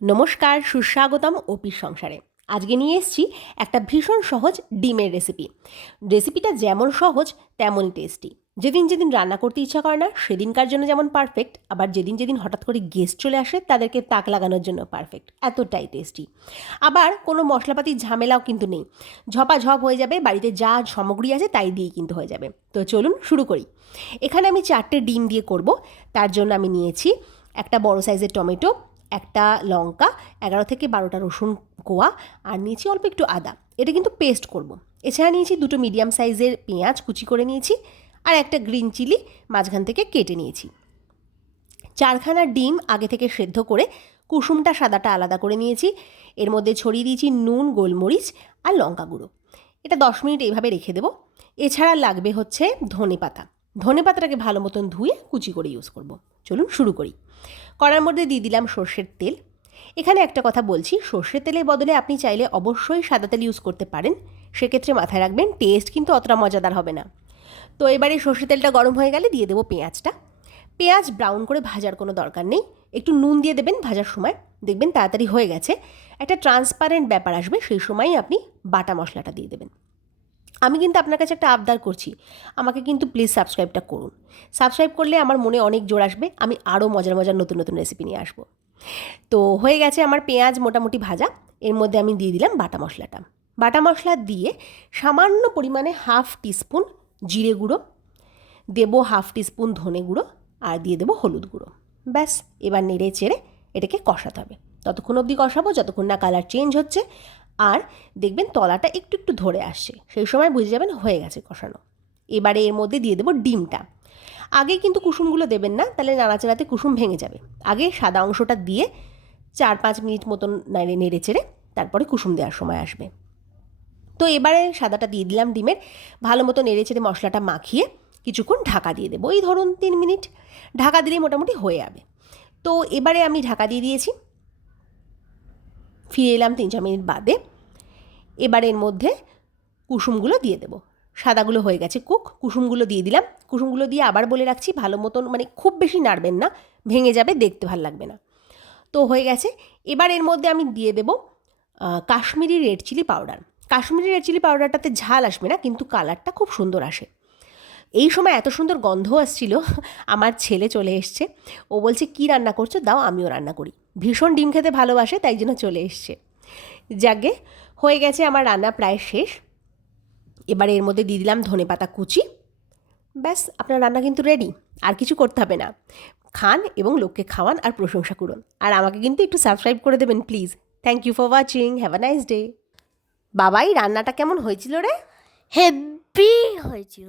নমস্কার, সুস্বাগতম ওপির সংসারে। আজকে নিয়ে এসেছি একটা ভীষণ সহজ ডিমের রেসিপি। রেসিপিটা যেমন সহজ তেমনই টেস্টি। যেদিন যেদিন রান্না করতে ইচ্ছা করে না সেদিনকার জন্য যেমন পারফেক্ট, আবার যেদিন যেদিন হঠাৎ করে গেস্ট চলে আসে তাদেরকে তাক লাগানোর জন্য পারফেক্ট, এতটাই টেস্টি। আবার কোনো মশলাপাতির ঝামেলাও কিন্তু নেই, ঝপাঝপ হয়ে যাবে, বাড়িতে যা সামগ্রী আছে তাই দিয়েই কিন্তু হয়ে যাবে। তো চলুন শুরু করি। এখানে আমি 4টে ডিম দিয়ে করব। তার জন্য আমি নিয়েছি একটা বড় সাইজের টমেটো, একটা লঙ্কা, 11 থেকে 12টা রসুন কোয়া, আর নিয়েছি অল্প একটু আদা। এটা কিন্তু পেস্ট করব। এছাড়া নিয়েছি 2টো মিডিয়াম সাইজের পেঁয়াজ কুচি করে নিয়েছি, আর একটা গ্রিন চিলি মাঝখান থেকে কেটে নিয়েছি। 4খানা ডিম আগে থেকে সেদ্ধ করে কুসুমটা সাদাটা আলাদা করে নিয়েছি। এর মধ্যে ছড়িয়ে দিয়েছি নুন, গোলমরিচ আর লঙ্কা গুঁড়ো। এটা 10 মিনিট এইভাবে রেখে দেবো। এছাড়া লাগবে হচ্ছে ধনে পাতা। ধনে পাতাটাকে ভালো মতন ধুয়ে কুচি করে ইউজ করব। চলুন শুরু করি। কড়ার মধ্যে দিয়ে দিলাম সর্ষের তেল। এখানে একটা কথা বলছি, সর্ষের তেলের বদলে আপনি চাইলে অবশ্যই সাদা তেল ইউজ করতে পারেন। সেক্ষেত্রে মাথায় রাখবেন টেস্ট কিন্তু অতটা মজাদার হবে না। তো এবারে সর্ষের তেলটা গরম হয়ে গেলে দিয়ে দেবো পেঁয়াজটা। পেঁয়াজ ব্রাউন করে ভাজার কোনো দরকার নেই, একটু নুন দিয়ে দেবেন ভাজার সময়, দেখবেন তাড়াতাড়ি হয়ে গেছে। একটা ট্রান্সপারেন্ট ব্যাপার আসবে, সেই সময়ই আপনি বাটা মশলাটা দিয়ে দেবেন। আমি কিন্তু আপনার কাছে একটা আবদার করছি, আমাকে কিন্তু প্লিজ সাবস্ক্রাইবটা করুন। সাবস্ক্রাইব করলে আমার মনে অনেক জোর আসবে, আমি আরও মজার মজার নতুন নতুন রেসিপি নিয়ে আসবো। তো হয়ে গেছে আমার পেঁয়াজ মোটামুটি ভাজা। এর মধ্যে আমি দিয়ে দিলাম বাটা মশলাটা। বাটা মশলা দিয়ে সামান্য পরিমাণে 1/2 টিস্পুন জিরে গুঁড়ো দেবো, 1/2 টিস্পুন ধনে গুঁড়ো, আর দিয়ে দেবো হলুদ গুঁড়ো। ব্যাস, এবার নেড়ে চেড়ে এটাকে কষাতে হবে। ততক্ষণ অবধি কষাবো যতক্ষণ না কালার চেঞ্জ হচ্ছে, আর দেখবেন তলাটা একটু একটু ধরে আসছে, সেই সময় বুঝে যাবেন হয়ে গেছে কষানো। এবারে এর মধ্যে দিয়ে দেবো ডিমটা। আগে কিন্তু কুসুমগুলো দেবেন না, তাহলে নাড়াচাড়াতে কুসুম ভেঙে যাবে। আগে সাদা অংশটা দিয়ে 4-5 মিনিট মতন নেড়ে চেড়ে তারপরে কুসুম দেওয়ার সময় আসবে। তো এবারে সাদাটা দিয়ে দিলাম ডিমের, ভালো মতো নেড়ে চেড়ে মশলাটা মাখিয়ে কিছুক্ষণ ঢাকা দিয়ে দেবো। এই ধরুন 3 মিনিট ঢাকা দিলেই মোটামুটি হয়ে যাবে। তো এবারে আমি ঢাকা দিয়ে দিয়েছি, ফিরে এলাম 3-4 মিনিট বাদে। এবার এর মধ্যে কুসুমগুলো দিয়ে দেবো। সাদাগুলো হয়ে গেছে কুক, কুসুমগুলো দিয়ে দিলাম। কুসুমগুলো দিয়ে আবার বলে রাখছি, ভালো মতন মানে খুব বেশি নাড়বেন না, ভেঙে যাবে, দেখতে ভালো লাগবে না। তো হয়ে গেছে। এবার এর মধ্যে আমি দিয়ে দেবো Kashmiri red chilli powder. Kashmiri red chilli পাউডারটাতে ঝাল আসবে না, কিন্তু কালারটা খুব সুন্দর আসে। এই সময় এত সুন্দর গন্ধ আসছিল, আমার ছেলে চলে এসছে। ও বলছে কী রান্না করছো, দাও আমিও রান্না করি। ভীষণ ডিম খেতে ভালোবাসে, তাই জন্য চলে এসছে। যাকে হয়ে গেছে আমার রান্না প্রায় শেষ। এবার এর মধ্যে দিয়ে দিলাম ধনেপাতা কুচি। ব্যাস, আপনার রান্না কিন্তু রেডি, আর কিছু করতে হবে না। খান এবং লোককে খাওয়ান আর প্রশংসা করুন। আর আমাকে কিন্তু একটু সাবস্ক্রাইব করে দেবেন please. Thank you for watching, have a nice day. Babai, রান্নাটা কেমন হয়েছিল রে? হেভি হয়েছিল।